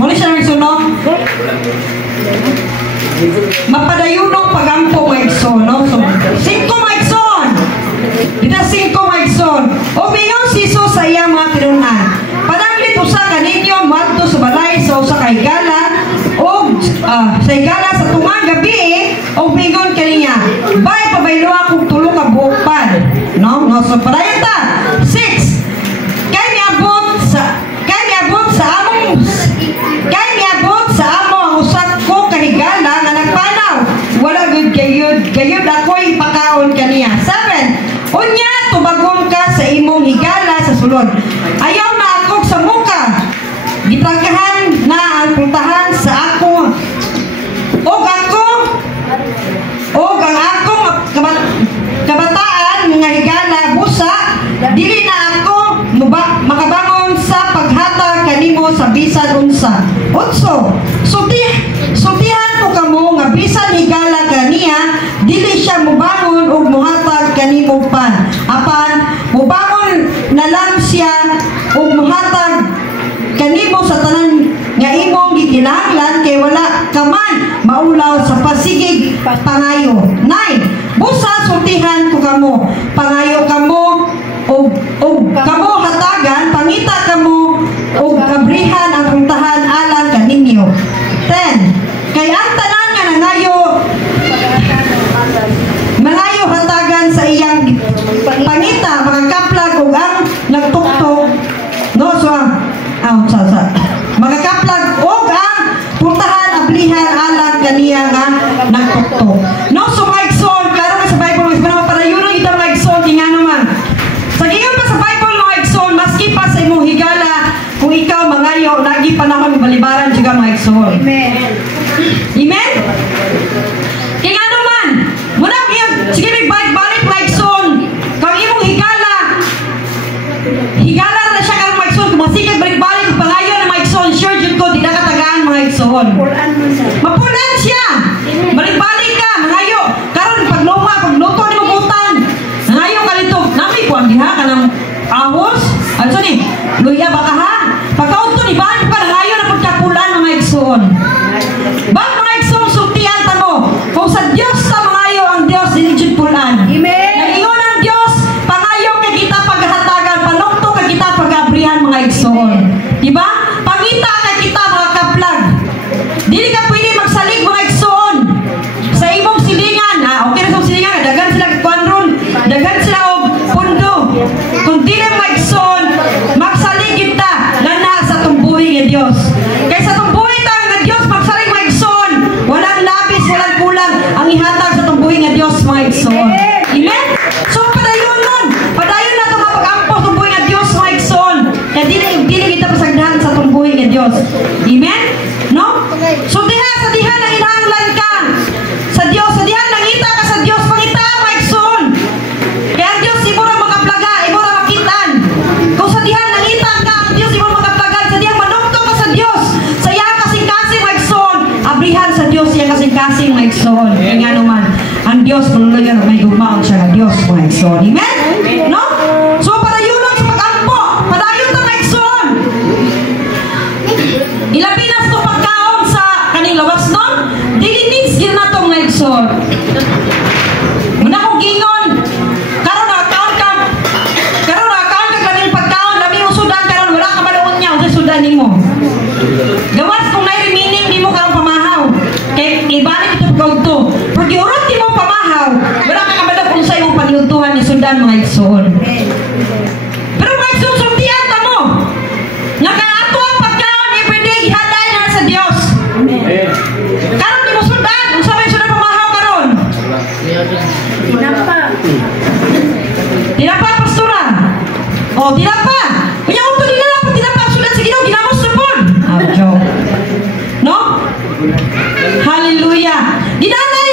Muli siya ng igsoon, no? Mapadayunong pagampo mga igsoon, no? So, 5 mga igsoon. Kita 5 mga igsoon. O mingon si Jesus sa iyang mga tinunan. Pananglit usa kaninyo madto sa balay sa usa ka higala o sa higala sa tungang gabi o mingon kaniya. Bay pabaylo akong tulo ka buokpan. No? No, so padayon ta. 6. Kay miabot sa amo ang usa ko ka higala nga nagpanaw. Wala gud gayud ako'y pakaon kaniya. 7. Unya tubagon ka sa imong higala sa sulod. Ayaw na ako sa muka. Gitragahan na ang puntahan sa ako. Og ang akong kabataan nga higala busa, dili na ako makabangon sa paghatag kanimo sa bisan unsa. 8. Sutihan ko kamo nga bisan higala kaniya, dili siya mobangon og mohatag kanimo pan. Apan mobangon na lang siya og mohatag kanimo sa tanan nga imong gikinahanglan kay wala ka man maulaw sa pasigig pangayo. 9. Busa sutihan ko kamo, pangayo kamo og kamo hatagan, pangita kamo og kabrihan ang puntahan alang kaninyo. 10. Kay ang tanan nga mangayo hatagan sa iyang pangita, mga kaplag ug ang nagtuktok, no, so mga kaplag ug ang puntahan ablihan alang kaniya nga nagtuktok. No, so mga igsoon, klaro na sa Bible, mas mga parayunan ito mga igsoon, nga naman. Sa giyon pa sa Bible mga igsoon, maski pa sa imong higala, kung ikaw mangayo, lagi pa naman balibaran juga mga igsoon. Amen. Amen? Kaya nga naman, muna sige balik mga igsoon, kung imong higala na siya kang mga igsoon, kung masikag balik-balik, pangayo na mga igsoon, sure dyan ko, di na katagaan mga igsoon. Mapunan siya. Balik-balik ka, mangayo. Karon pagluto ni mabutan. Mangayo ka nito. Nami ko ang diha ka ng ahos. Ano ni? Luya baka ha? Pagkaunto ni balik pa, nangayo na pagkapulan mga igsoon. Bak mga igsoon, sultihan ta mo. Kung sa Diyos sa mangayo ang Diyos, dinigid pulan. Amen. Nag-ingon ang Diyos, pangayo ka kita paghatagan, panukto ka kita pagabrihan mga igsoon. Diba? Pangita ka kita mga kaplag. Dili ka pwede magsalig mga igsoon sa imong silingan. Okay na sa silingan, dagan sila kwanron, dagan sila og pundo. Kung dili mga igsoon, magsalig kita lana sa tumbuhi nga Dios. Kay sa tumbuhi ta nga Dios, magsalig mga igsoon, walang labis, walang kulang ang ihatag sa tumbuhi nga Dios mga igsoon. Amen? So padayon na ito mapag-ampo sa tumbuhi nga Dios mga igsoon. Kaya dili kita pasagdahan sa tumbuhi nga Dios. Amen? No? So diha nang inahanglan ka sa Dios, sa diha nangita ka sa Dios, pangita mga igsoon. Kaya ang Dios imo ra makaplaga, imo ra makitaan. Kung sa diha nangita ka ang Dios imo makaplagan, sa diha manungto ka sa Dios, sa iyang kasing-kasing mga igsoon, abrihan sa Dios iyang kasing-kasing mga igsoon. Kaya nga naman, ang Dios maluluyan may gumaon siya nga Dios mga igsoon. Amen? No? So padayon sa pag-ampo, padayon ta mga igsoon. Ilabi na sa pagkaon sa kaning lawas nun, dili needs gid na to mga igsoon. Muna kong gingon, karon na account ka kaning pagkaon, labi mo sudan karon, wala ka balaon niya, unsay sudan nimo. Gawas kung nay remaining nimo kang pamahaw. Kay ibalik ito pagkaunto. Pag iurot nimo pamahaw, wala ka kabalo kung sa imong paniuntuhan ni sudan mga igsoon. Pero mga igsoon, sultihan ta mo. Nga kang ato ang pagkaon, everyday ihaday na sa Dios. Karon nimo sudan, unsa may sudan pamahaw karon? Tinapa pastora. Oh, tinapa. Kaya unto nila na pag tinapa sudan sa Ginoo, ginamos na pon. No? Hallelujah. Dinanay